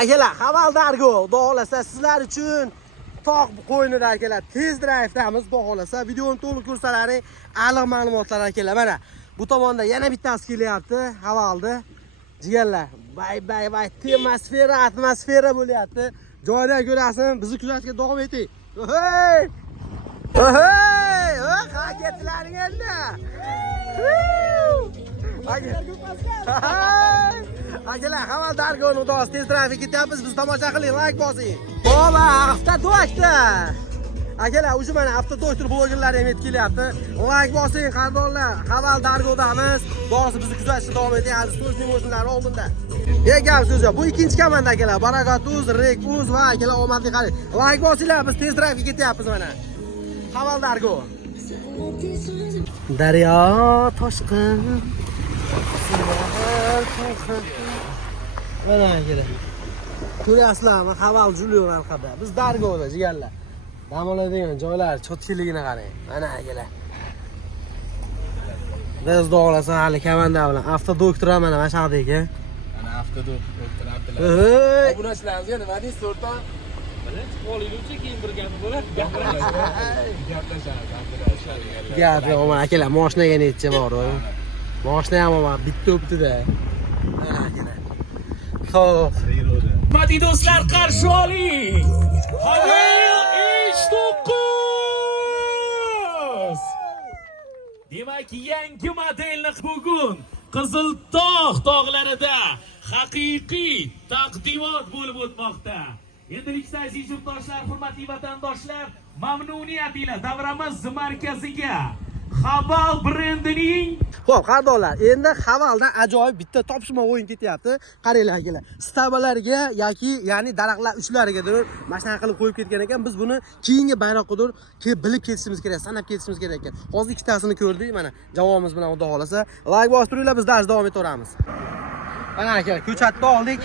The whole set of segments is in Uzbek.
Akalar, Haval Dargo, xudo xolasa sizlar uchun tog' qo'ynida akalar, tez drive'damiz, xudo xolasa videoni to'liq ko'rsalaring, aniq ma'lumotlar akalar. Mana bu tomonda yana bittasi kelyapti, Havalda. Jigarlar, bay, atmosfera bo'lyapti. Joydan ko'rasizmi? Bizni kuzatishga davom eting. Hey! Harakatlaring endi. Akalar, Haval Dargo'ning udosi tez drive ketyapmiz. Biz tomosha qiling, like bosing. Baba, avtodoktor. Akalar, o'sha mana avtodoktor blogerlari ham yetib kelyapti. Like bosing, qadrdonlar. Haval Dargo'damiz. Do'sti bizni kuzatishda davom eting. Hozir so'zli mo'shinlari oldinda. Gap so'z yo'q. Bu ikkinchi komanda akalar. Barakatuz, Rekuz va akalar omadli qaring. Like bosinglar, biz tez drive ketyapmiz mana. Haval Dargo. Daryo toshqin. Mana akalar. Ko'ryapsizlarmi? Haval Julio narxida. Biz Dargoda jigarlar. Dam oladigan joylar cho'tchiligini qarang. Mana akalar. Biz do'g'lasa hali komanda bilan avtodoktor mana mashaqda ekan. Ana avtodoktor Abdulla. Obunachilarimizga nima deysiz o'rta? Birinchi qo'lingizcha keyin bir gap bo'ladi. Gaplashamiz Abdulla. Gap yo'q, akalar, mashinaga necha bor? Mashina ham men bitta o'pdi-da. Mana akalar. Xo'p. Hurmatli do'stlar, qarshi oling. Havel H9. Demak, yangi modelni bugun Qiziltog' tog'larida haqiqiy taqdimot bo'lib o'tmoqda. Endilikda aziz yurtdoshlar, hurmatli vatandoshlar, mamnuniyat bilan davramiz markaziga Haval brendining. Xo'p, qardonlar, endi Havaldan ajoyib bitta topishma o'yin ketyapti. Qaranglar akalar. Stabalarga yoki ya'ni daraxtlar uchlarigadir mashina qilib qo'yib ketgan ekan. Biz buni keyingi bayroqqidir kelib bilib ketishimiz kerak, sanab ketishimiz kerak ekan. Hozir ikkitasini ko'rdik, mana javobimiz bilan xudo xolasa. Like bosib turinglar, biz dars davom etaveramiz. Mana akalar, ko'chatni oldik.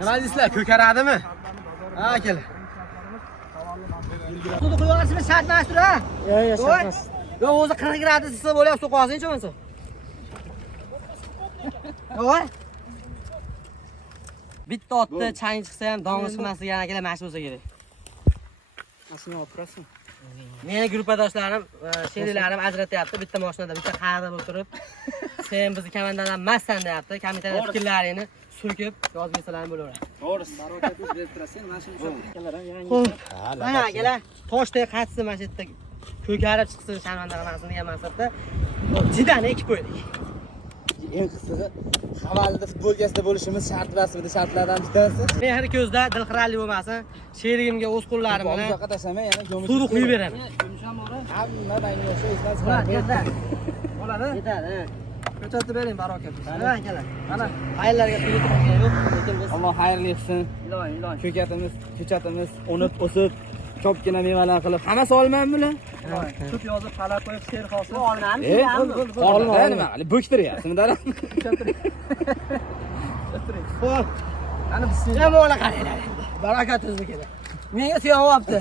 Nima deysizlar, ko'karadimi? Ha akalar. Suvni quyib olishimiz shart emasdir, ha? Yo'q, shart emas. Yo'q, o'zi 40 gradusda bo'lyapti, qo'yasingchi bo'lsa. Voy. Bitta otda chang chiqsa ham dong'i chiqmasligiga akalar mashq bo'lsa kerak. Mashina olib turasizmi? Meni gruppadoshlarim, sheriklarim ajratyapti. Bitta mashinada, bitta qayerda o'tirib, sen bizni komandadan emassan deyapti. Komitada fikrlaringni surkib yozib bersalar bo'laveradi. To'g'ri. Barokat o'zgarib turasizmi? Mashina akalar ham yangi. Xo'p. Mana akalar, toshday qaytsin mana shu yerda ko'karib chiqsin sharmandaga maqsad degan maqsadda jidani ekib qo'ydik. Eng qisqasi Havalda futbolkasida bo'lishimiz shart rasmida shartlardan bittasi. Mehr ko'zda dilxiralik bo'lmasin. Sherigimga o'z qo'llarim bilan Uzoqqa tashlamay, yana ko'mir. suvni quyib beraman. Hamma rangni o'sha o'zidan Bo'ladi? Yetadi. Ko'rsatib bering barokat. Mana akalar. Mana qayerlarga suv yetmoqchi yo'q, lekin biz Alloh xayrli qilsin. iloyim. Ko'chatimiz unib o'sib, ko'pgina mevalar qilib, hammasi olman bular. Tut yozib qalab qo'yib sher qolsin. Olmam. Olma nima? Bo'ktiryapsizmi dalam? Xo'p. Ana jamoalar qaranglar. Barakatingizni kelar. Menga suyoqyapti.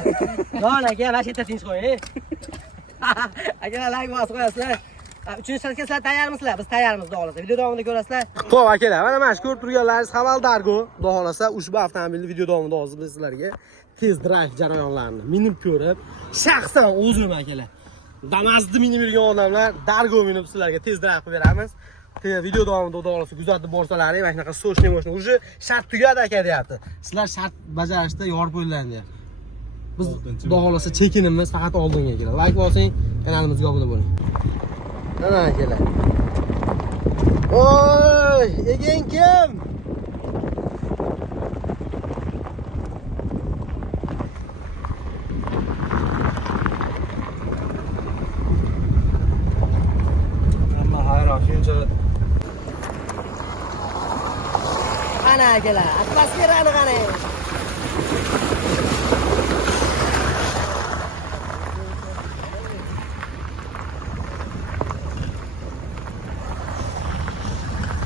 Yon aka, mana shu yerda tinch qo'ying. Akalar like bosib qo'yasizlar. 3-chi sizlar tayyormisizlar? Biz tayyormiz, xudo xolasa. Video davomida ko'rasizlar. Xo'p akalar, mana mana shu ko'rib turganlaringiz Haval Dargo, xudo xolasa ushbu avtomobilni video davomida hozir biz sizlarga tez drive jarayonlarini minib ko'rib, shaxsan o'zim akalar, Damazda minib yurgan odamlar Dargo minib sizlarga tez drive qilib beramiz. Video davomida xudo xolasa kuzatib borsalaring, mana shunaqa sochni moshni уже shart tugadi aka deyapti. Sizlar shart bajarishda yorib qo'yinglar deyapti. Biz xudo xolasa chekinimiz faqat oldinga akalar. Like bosing, kanalimizga obuna bo'ling. Mana akalar. Oy, egen kim? Hamma hayron shuncha. Ana akalar, atmosferani qarang.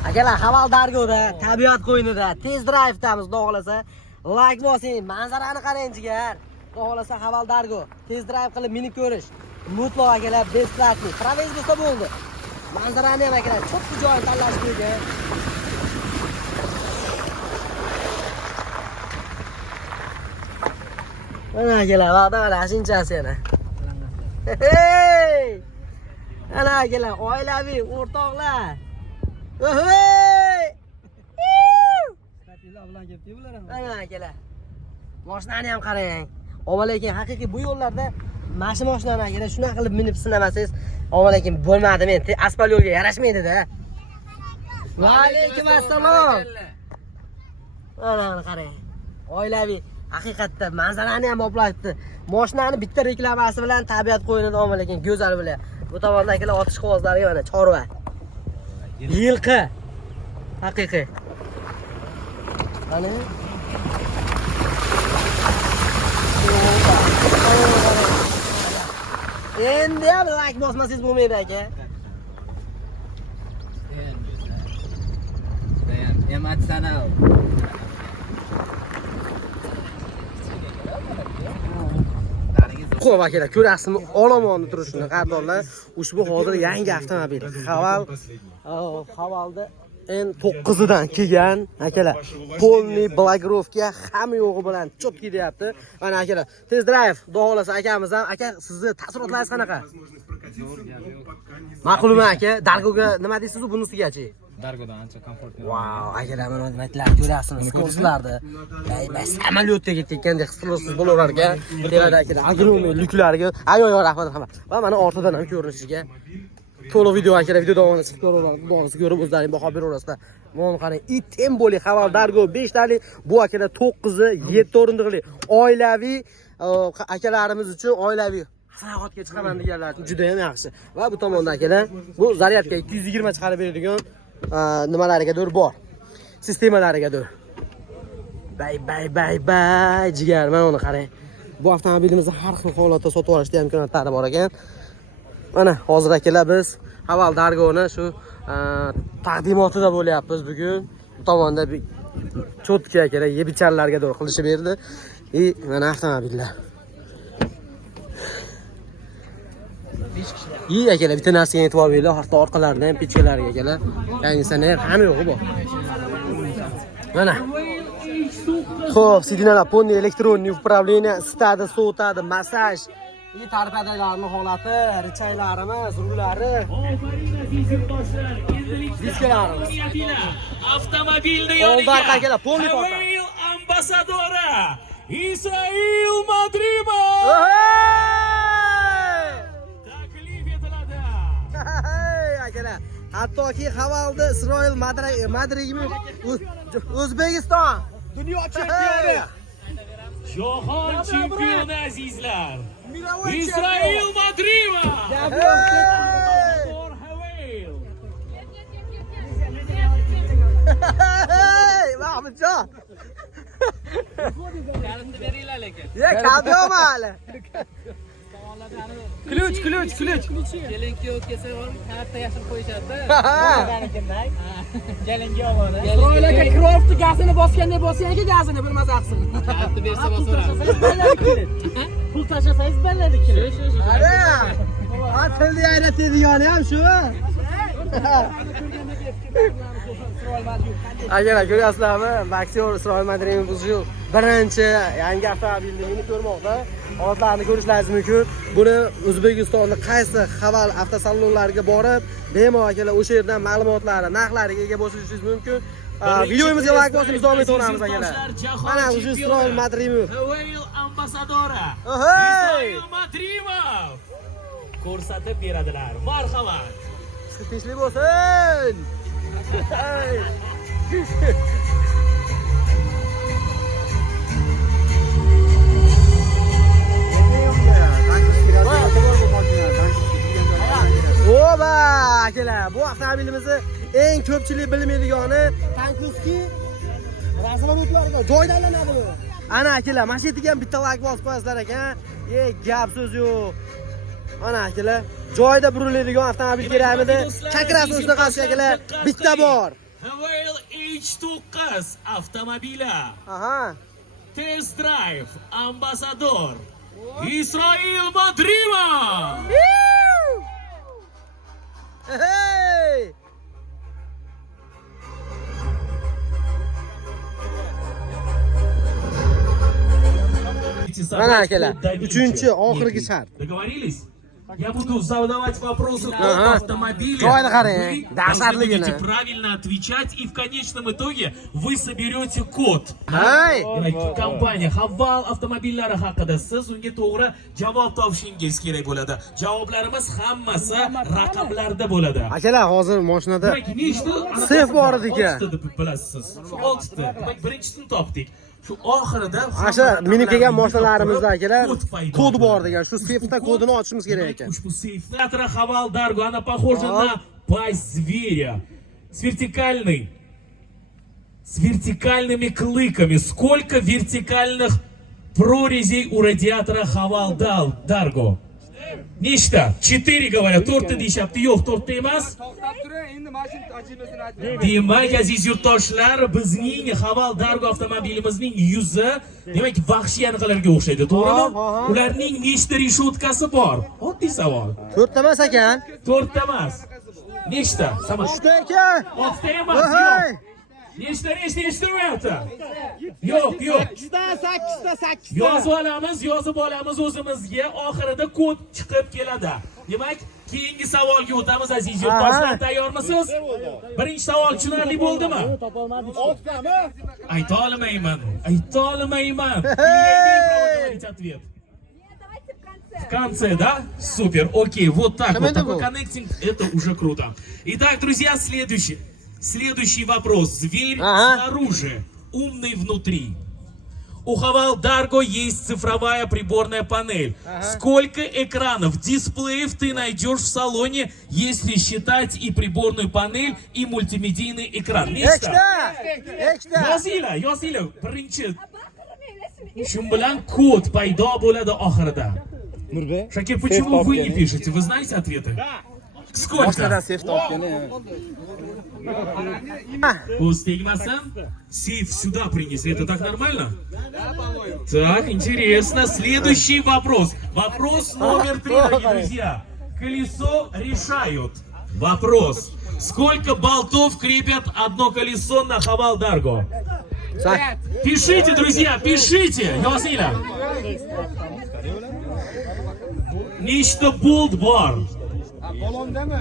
Akalar, Haval Dargoda, tabiat qo'ynida, tez drive'damiz, xudo xolasa. Like bosing, manzarani qarang jigar. Xudo xolasa Haval Dargo, tez drive qilib minib ko'rish. Mutlaq akalar, besplatni. Praviz bo'lsa bo'ldi. Manzarani ham akalar, cho'qqi joy tanlash kerak. Ana akalar, vaqt mana shunchasi yana. Hey! Ana akalar, oilaviy o'rtoqlar. Hey! Ana akalar. Mashinani ham qarang. Avval lekin haqiqiy bu yo'llarda mashina mashinani akalar shunaqa qilib minib sinamasangiz, avval lekin bo'lmadi, men asfalt yo'lga yarashmaydi-da. Va alaykum assalom. Ana qarang. Oilaviy haqiqatda manzarani ham oplabdi. Mashinani bitta reklamasi bilan tabiat qo'yinida avval lekin go'zal bilan. Bu tomonda akalar otish qog'ozlariga mana chorva. Yilqi. Haqiqiy. Ana endi ham like bosmasangiz bo'lmaydi aka. Emotsional. Xo'p akalar, ko'rasizmi olomonni turishini qadrdonlar. Ushbu hozir yangi avtomobil. Havalda N9dan kelgan akalar. Polni Blackrovka hamma yo'g'i bilan chotki deyapti. Mana akalar, test drive do'g'olasa akamiz ham. Aka, sizni taassurotlaringiz qanaqa? Ma'qulmi aka? Dargoga nima deysiz bunisigachi? Dargodan ancha komfortli. Wow, akalar mana nimalar ko'rasizmi? Skoroslarni. Ay, samolyotga ketgandek his qilasiz bo'lar ekan. Terada akalar, огромный lyuklarga. Ayo, rahmat hamma. Va mana ortidan ham ko'rinishiga to'liq video akalar, video davomida chiqib ko'raverasiz. Xudoingiz ko'rib o'zlaring baho beraverasizlar. Mana qarang, Itemboli Haval Dargo 5 talik, bu akalar 9i 7 o'rindiqli oilaviy akalarimiz uchun oilaviy sayohatga chiqaman deganlar uchun juda ham yaxshi. Va bu tomonda akalar, bu zaryadka 220 chiqarib beradigan nimalarigadir bor. Sistemalarigadir. Bay jigar, mana uni qarang. Bu avtomobilimizni har xil holatda sotib olishda imkoniyatlari bor ekan. Mana hozir akalar biz Haval Dargoni shu taqdimotida bo'lyapmiz bugun. Bu tomonda chotki akalar yebicharlarga doğru qilishib berdi. Mana avtomobillar. Akalar, bitta narsaga e'tibor beringlar, hatto orqalaridan ham pechkalariga akalar. Yangisini hamma yo'g'i bor. Mana. Xo'p, sidinalar полный электронный управление, stadi, sovutadi, massaj. Tarpadalarning holati, richaylarimiz, rullari. Diskalarimiz. Avtomobilda Oldar akalar, polni porta. Haval ambasadori Isroil Madrimov taklif etiladi. Akalar, hattoki Havalda Isroil Madrimov O'zbekiston dunyo chempioni. Jahon chempioni azizlar. Isroil Madrimov. Mahmudjon. Kalimni beringlar lekin. Ye, kalb yo'qmi hali? Ключ. Kelinki yo'q kelsa, karta yashirib qo'yishadi-da. Kelinga oladi. Isroil aka Croft'ni gazini bosganday bosganki gazini bilmasaqsin. Karta bersa bosaveradi. Pul tashlasangiz balladi kerak. Ara. Tilni ayratadigan ham shu. Akalar, ko'ryapsizlarmi? Aktyor Isroil Madrimov shu birinchi yangi avtomobilni minib ko'rmoqda. Holatlarni ko'rishlaringiz mumkin. Buni O'zbekistonning qaysi Haval avtosalonlariga borib, bemalol akalar o'sha yerdan ma'lumotlari, narxlariga ega bo'lishingiz mumkin. Videomizga like bosib davom etaveramiz akalar. Mana o'sha Isroil Madrimov. Haval ambasadori Isroil Madrimov ko'rsatib beradilar. Marhamat. Tinchlik bo'lsin. Oba akalar, bu avtomobilimizni eng ko'pchilik bilmaydigani Tankuski razvodlarga joyda aylanadi bu. Ana akalar, mana shu yerga ham bitta like bosib qo'yasizlar ekan. Gap so'z yo'q. Mana akalar, joyda buriladigan avtomobil kerakmidi? Chakirasi shunaqasi akalar, bitta bor. Haval H9 avtomobili. Aha. Test drive ambasador Isroil Madrimov. Hey! Можете Mana собрать akalar, код да Винчи. uchinchi oxirgi Некий. shart. Договорились? Я буду задавать вопросы о Ага. автомобиле. Joyni qarang, Вы должны dahshatligini. будете правильно отвечать, и в конечном итоге вы соберете код. Hey! Demak, kompaniya Haval avtomobillari haqida siz unga to'g'ri javob topishingiz kerak bo'ladi. Javoblarimiz hammasi raqamlarda bo'ladi. Akalar, hozir mashinada Demak, nechta Seyf bor ekan. 6 deb bilasiz. Shu 6 ta. Demak, birinchisini topdik. Shu oxirida Asha minib kelgan mashinalarimizda akalar kod paydo kod bor bo'ladi. degan. Shu seyfda kodini ochishimiz kerak ekan. Ushbu seyfni Tatra Haval Dargo, она похожа на пасть зверя. С вертикальными клыками. Сколько вертикальных прорезей у радиатора Haval Dargo? Nechta? 4 говорят. 4 deyapti. Yo'q, 4 emas. To'xtab turing, endi mashina tajribasini ayting. Demak, aziz yurtdoshlar, bizning Haval Dargo avtomobilimizning yuzi, demak, vahshiy aniqalarga o'xshaydi, to'g'rimi? Aha. Ularning nechta reshotkasi bor? Oddiy savol. 4ta emas ekan. 4 ta emas. Nechta? Samad. 3ta ekan. 6 ta emas, Hey! yo'q. Nechta eshitilyapti? Yo'q. 8ta. Yozib olamiz o'zimizga, oxirida kod chiqib keladi. Demak, keyingi savolga o'tamiz aziz yurtdoshlar, tayyormisiz? Birinchi savol tushunarli bo'ldimi? Ayta olmayman. Ответ. Давайте в конце. В конце, да? Супер, окей, вот так вот, Команда такой был. коннектинг, это уже круто. Итак, друзья, следующий вопрос. Зверь Ага. снаружи, умный внутри. У Haval Dargo есть цифровая приборная панель. Сколько экранов, дисплеев ты найдешь в салоне, если считать и приборную панель, и мультимедийный экран? Нечто. Ikkita. Yozinglar. Birinchi. Shu bilan kod paydo bo'ladi oxirida. Nurbek. Shakir, почему вы не пишете? Вы знаете ответы? Сколько? Seyf topgani. Ko'z tegmasin. Сейф сюда принесли. Это так нормально? Так, интересно. Следующий вопрос. Вопрос номер 3, дорогие друзья. Колесо решают. Вопрос. Сколько болтов крепят одно колесо на Haval Dargo? Пишите, друзья, пишите. Yozinglar. Nechta bolt bor?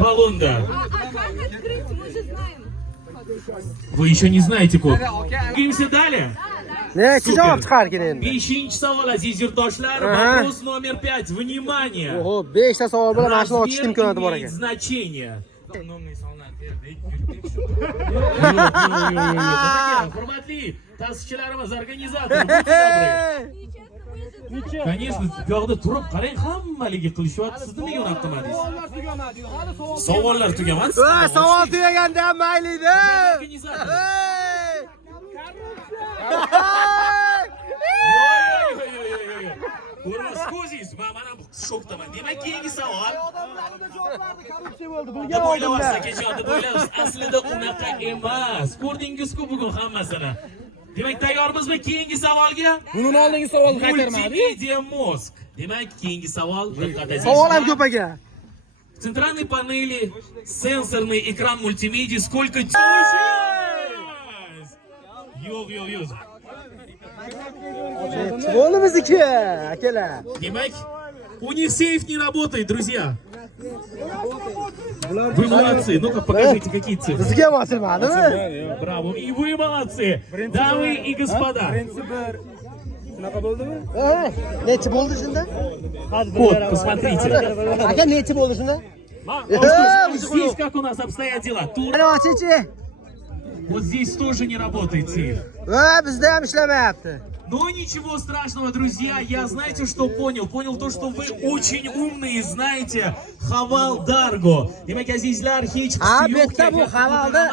Balonda. А как открыть, мы же знаем. Вы еще не знаете код. Двигаемся далее. Nechi Super. javob chiqarkin endi? 5-chi savol, aziz yurtdoshlar. Ага. Вопрос номер 5. Внимание. Oho, 5 ta savol bilan mashina ochish Размер imkoniyati bor имеет ekan. значение. Hurmatli ta'sischilarimiz, organizator, конечно, bu yoqda turib qarang, hammaligi qilishyapti. Siz nimaga unaqa qilmadingiz? Savollar tugamadi. Savol tugaganda ham mayli edi. Organizator. Urmaskuzis, mana shokdaman. Demak, keyingi savol. Deb o'ylayapsiz, akajon, deb o'ylayapsiz. Aslida unaqa emas. Ko'rdingiz-ku bugun hammasini. Demak, tayyormizmi keyingi savolga? Bunun oldingi savolni qaytarmadi. Multimedia mozg. Demak, keyingi savol. Savol ham ko'p ekan. В центральной панели сенсорный экран мультимедиа. Сколько... Yo'q. Bo'ldi bizniki, akalar. Demak, у них сейф не работает, друзья. Вы молодцы. Ну-ка, покажите, какие цифры. Bizga ham ochilmadimi? Браво. И вы молодцы. Дамы и господа. Nechi bo'ldi shunda? Вот, посмотрите. Aka, nechi bo'ldi shunda? Здесь как у нас обстоят дела. Тут Mana ochingchi. вот здесь тоже не работает сейф. Bizda ham ishlamayapti. Но ничего страшного, друзья. Я знаете, что понял? Понял то, что вы очень умные, знаете Haval Dargo. Demak, azizlar, hech Ha, qisi bu yerda bu Havalda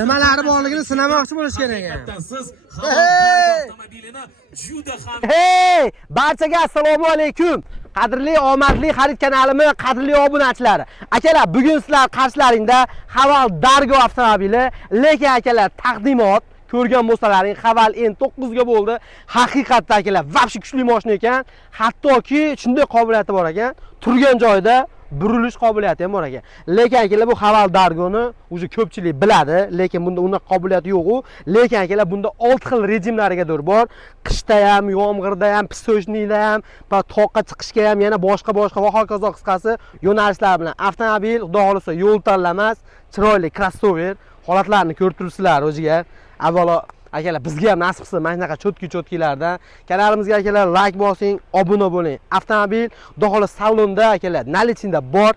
nimalari borligini sinamoqchi bo'lish kerak ekan. Siz Haval Dargo avtomobilini juda ham Hey! Barchaga assalomu alaykum. Qadrli omadli xarid kanalimi, qadrli obunachilari. Akalar, bugun sizlar qarshilaringda Haval Dargo avtomobili, lekin akalar taqdimot ko'rgan bo'lsalaring Haval N9 ga bo'ldi. Haqiqatda akalar, vobshe kuchli mashina ekan. Hattoki shunday qobiliyati bor ekan, turgan joyda burilish qobiliyati ham bor ekan. Lekin akalar bu Haval Dargoni o'zi ko'pchilik biladi, lekin bunda unaqa qobiliyati yo'q-u. Lekin akalar bunda 6 xil rejimlarigadir bor. Qishda ham, yomg'irda ham, pistochnikda ham, va toqqa chiqishga ham, yana boshqa va hokazo qisqasi yo'nalishlar bilan avtomobil xudo xolisa yo'l tanlamas, chiroyli crossover holatlarni ko'rib turibsizlar o'ziga. Avvalo akalar bizga ham nasib qilsa mana shunaqa cho'tki-cho'tkilardan kanalimizga akalar like bosing, obuna bo'ling. Avtomobil xudo xolisa salonda akalar nalichinda bor.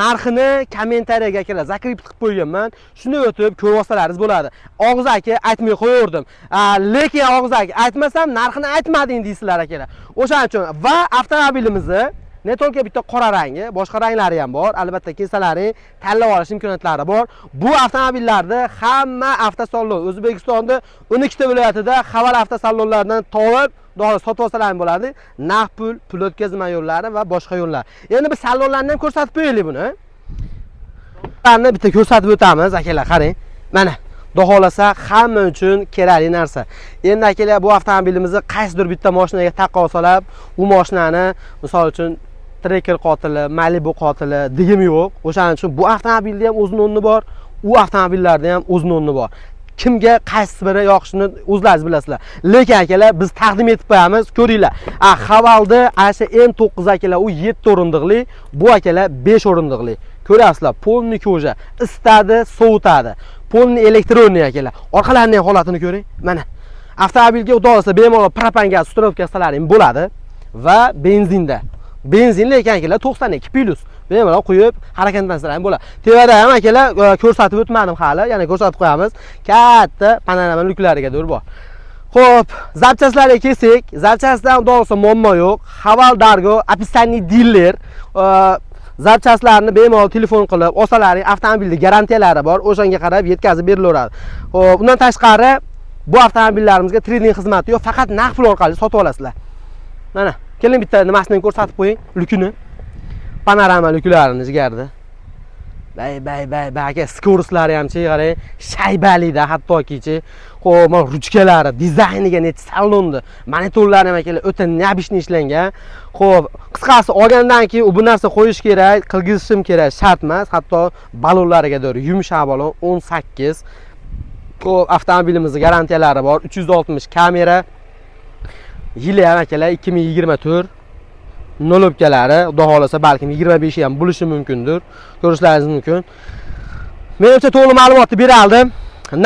Narxini kommentariyaga akalar zakrib qilib qo'yganman. Shuni o'tib ko'rib olsalaringiz bo'ladi. Og'iz aka aytmay qo'yardim. Lekin og'iz aka aytmasam narxini aytmading deysizlar akalar. O'shaning uchun va avtomobilimizni ne только bitta qora rangi, boshqa ranglari ham bor. Albatta kelsalaring tanlab olish imkoniyatlari bor. Bu avtomobillarda hamma avtosalon O'zbekistonda 12 ta viloyatida Haval avtosalonlaridan topib, do'g'ri sotib olsalaring bo'ladi. Naqd pul o'tkazma yo'llari va boshqa yo'llar. Endi biz salonlarni ham ko'rsatib qo'yaylik buni. Ularni bitta ko'rsatib o'tamiz akalar, qarang. Mana xohlasa hamma uchun kerakli narsa. Endi akalar bu avtomobilimizni qaysidir bitta mashinaga taqqa olsalar, u mashinani misol uchun Tracker qotili, Malibu qotili degim yo'q. O'shaning uchun bu avtomobilda ham o'zining o'rni bor, u avtomobillarda ham o'zining o'rni bor. Kimga qaysi biri yoqishini o'zlaringiz bilasizlar. Lekin akalar biz taqdim etib qo'yamiz, ko'ringlar. Havalda asha M9 akalar u 7 o'rindiqli, bu akalar 5 o'rindiqli. Ko'rasizlar, polni ko'ja, isitadi, sovutadi. Polni elektronniy akalar. Orqalarining holatini ko'ring. Mana avtomobilga xudo xolisa bemalol propan gaz ustirovka qilsalaring bo'ladi va benzinda. Benzin lekin akalar 92 plus. Bemalol quyib harakatlantirib bo'ladi. Tevada ham akalar ko'rsatib o'tmadim hali, yana ko'rsatib qo'yamiz. Katta panorama lyuklariga bor. Xo'p, zapchastlarga kelsak, zapchastdan xudo xolisa muammo yo'q. Haval Dargo описание dealer zapchastlarni bemalol telefon qilib olsalaring, avtomobilda garantiyalari bor, o'shanga qarab yetkazib berilaveradi. Xo'p, undan tashqari bu avtomobillarimizga trading xizmati yo'q, faqat naqd pul orqali sotib olasizlar. Mana, keling bitta nimasini ko'rsatib qo'ying, lukini. Panorama luklarini jigardi. Bay aka, skoruslari ham qarang, shaybalida hattokichi. Xo'p, mana ruchkalari, dizayniga net salonda. Monitorlari ham akalar o'ta nabishni ishlangan. Xo'p, qisqasi olgandan keyin bu narsa qo'yish kerak, qilgizishim kerak, shart emas. Hatto balonlariga do'ri yumshoq balon 18. Xo'p, avtomobilimizning garantiyalari bor, 360 kamera. Yili ham akalar 2024. Nolobkalari, xudo xolasa balkim 25 ham bo'lishi mumkindir. Ko'rishlaringiz mumkin. Menimcha to'liq ma'lumotni bera oldim.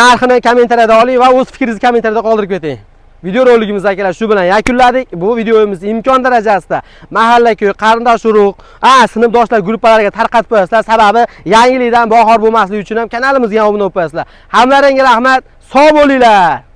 Narxini kommentariyada oling va o'z fikringizni kommentariyada qoldirib keting. Video roligimizni akalar shu bilan yakunladik. Bu videomiz imkon darajasida mahalla-ko'y, qarindosh urug', sinfdoshlar guruhlariga tarqatib qo'yasizlar. Sababi yangilikdan bahor bo'lmasligi uchun ham kanalimizga obuna bo'lib qo'yasizlar. Hamlaringga rahmat, sog' bo'linglar.